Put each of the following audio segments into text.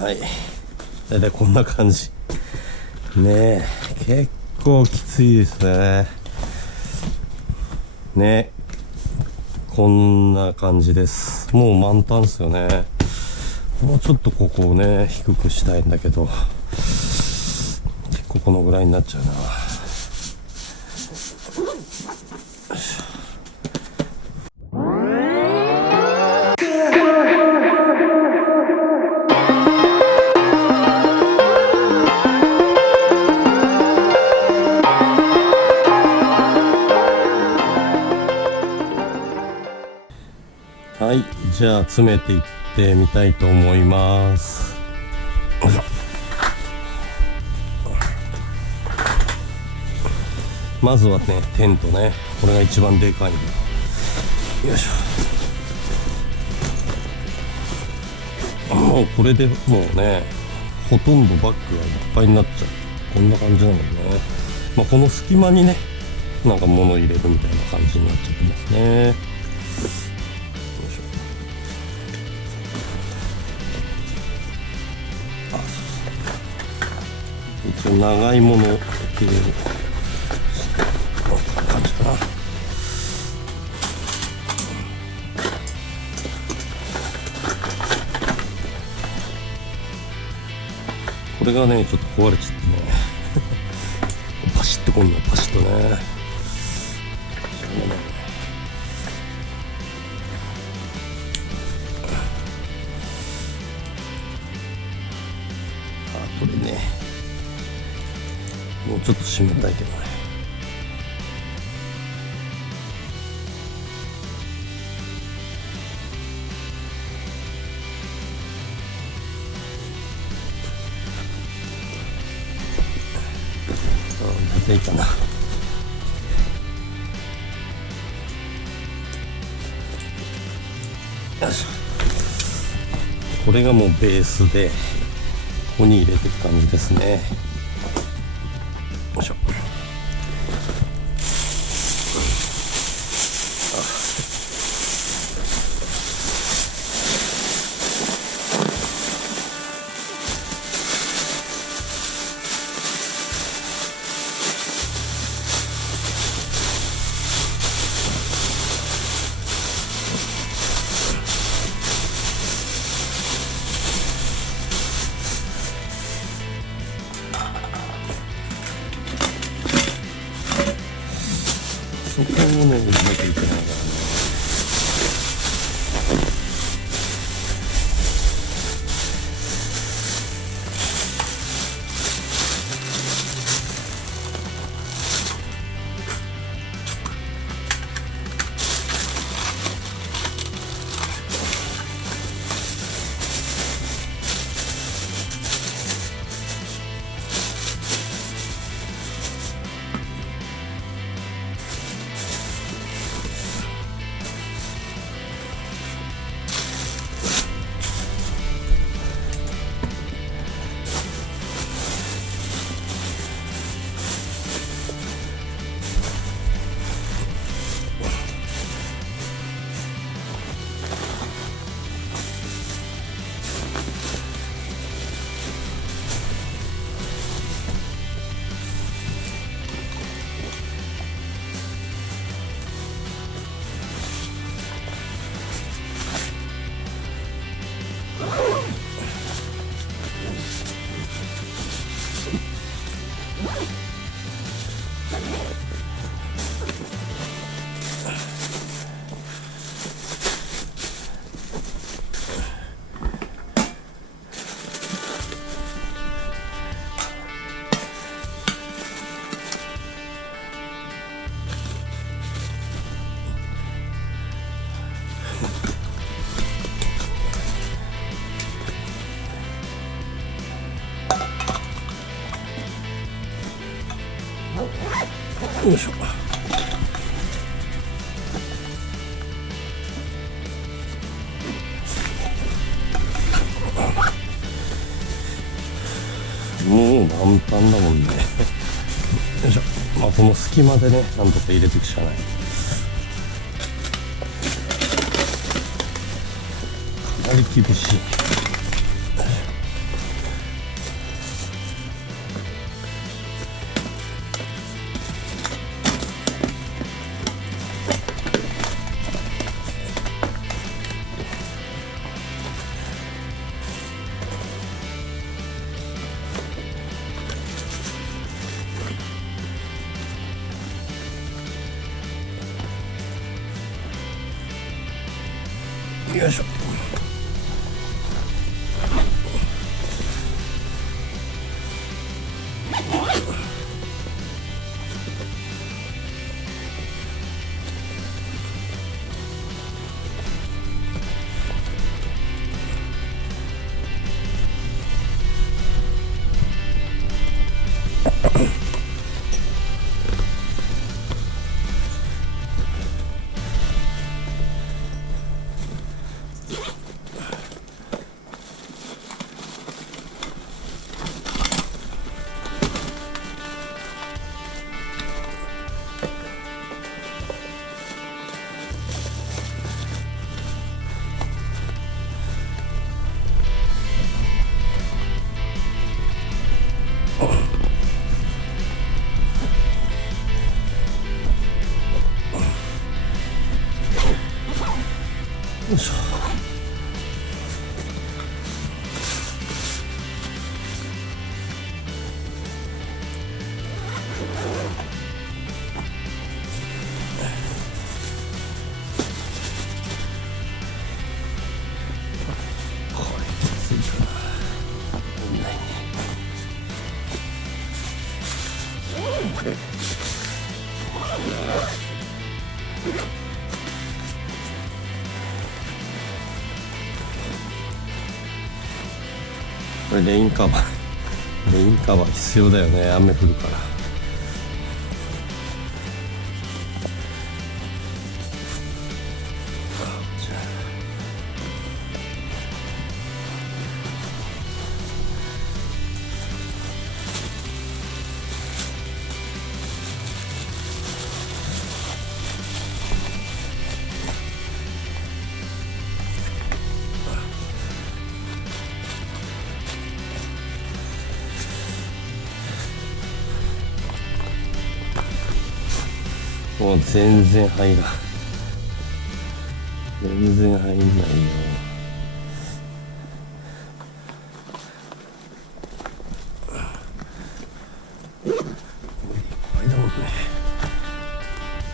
はい、だいたいこんな感じねえ。結構きついですね。こんな感じです。もう満タンですよね。もうちょっとここをね低くしたいんだけど、結構このぐらいになっちゃうな。はい、じゃあ詰めていってみたいと思います。よいしょ。まずはね、テントね、これが一番でかいんだ。よいしょ。もうこれでもうね、ほとんどバッグがいっぱいになっちゃう。こんな感じなのね。この隙間にね、なんか物入れるみたいな感じになっちゃってますね。よいしょ。一応長いものを入れる感じかな。これがねちょっと壊れちゃってねパシッと今度はパシッとね。これねもうちょっと締めたいけどね。大体いいかな。よいしょ。これがもうベースでここに入れていく感じですね。よいしょ。そこをね入れなきゃいけないからね。よいしょ。もう満タンだもんねよいしょ。この隙間でねなんとか入れていくしかない。かなり厳しい。よいしょ。よいしょ。これきついかな。これレインカバー必要だよね、雨降るから。もう全然入らん。全然入んないよ。いっぱいだもんね。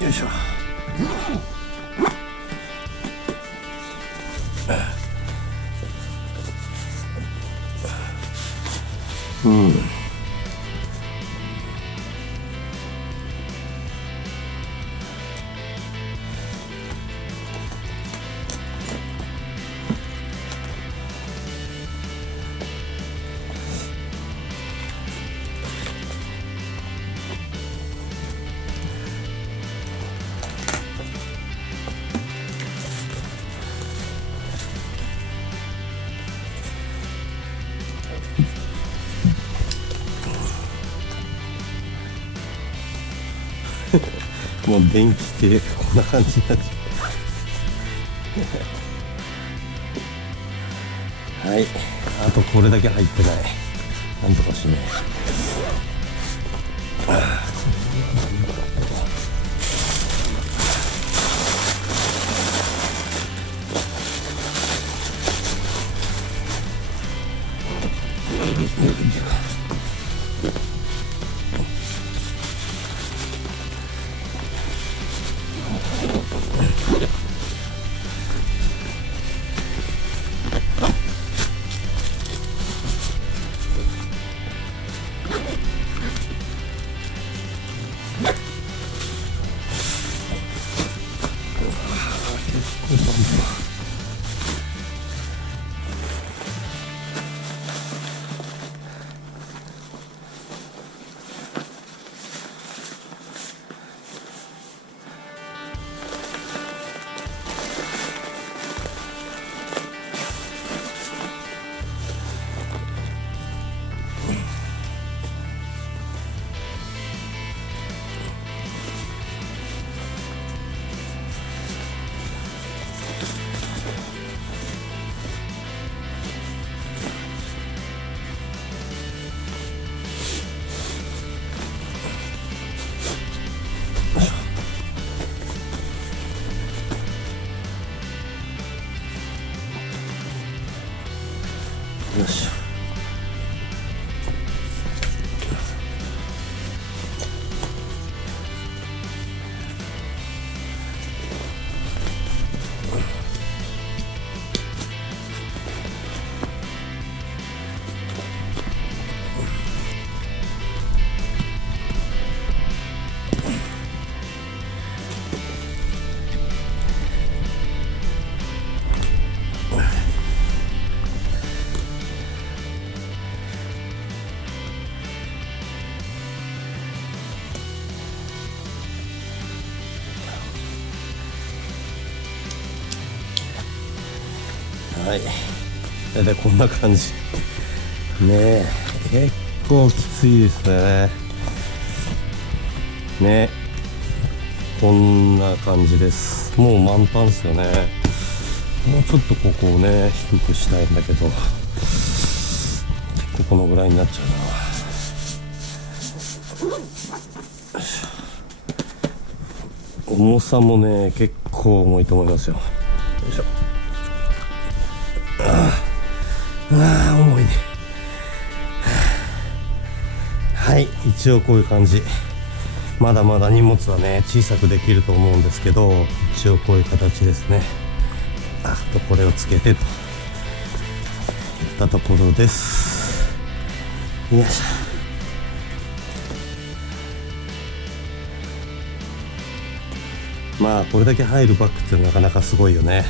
よいしょ。うん。もう電気系こんな感じになっちゃう。はい、あとこれだけ入ってない。なんとかしねよし。はい。でこんな感じねえ、結構きついですね。ね、こんな感じです。もう満タンですよね。もうちょっとここをね低くしたいんだけど、結構このぐらいになっちゃうな。重さもね結構重いと思いますよ。よいしょ。重いね。はい、一応こういう感じ。まだまだ荷物はね小さくできると思うんですけど、一応こういう形ですね。あとこれをつけてといったところです。よいしょ。まあこれだけ入るバッグってなかなかすごいよね。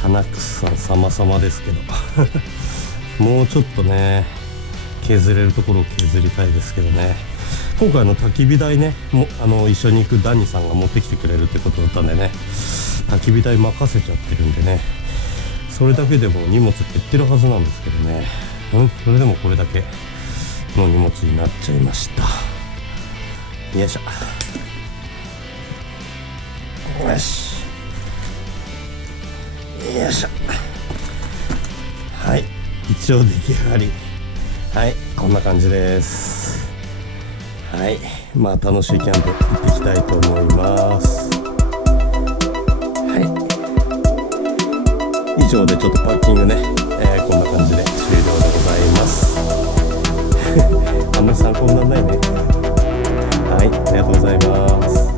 タナックスさん様々ですけどもうちょっとね削れるところを削りたいですけどね。今回焚き火台ねも一緒に行くダニさんが持ってきてくれるってことだったんでね、焚き火台任せちゃってるんでね、それだけでも荷物減ってるはずなんですけどね、それでもこれだけの荷物になっちゃいました。よいしょ。よしよいしょ。はい、一応出来上がり。はい、こんな感じです。はい、まあ楽しいキャンプ行ってきたいと思います。はい、以上でちょっとパッキングね、こんな感じで終了でございます。あんまり参考にならないね。はい、ありがとうございます。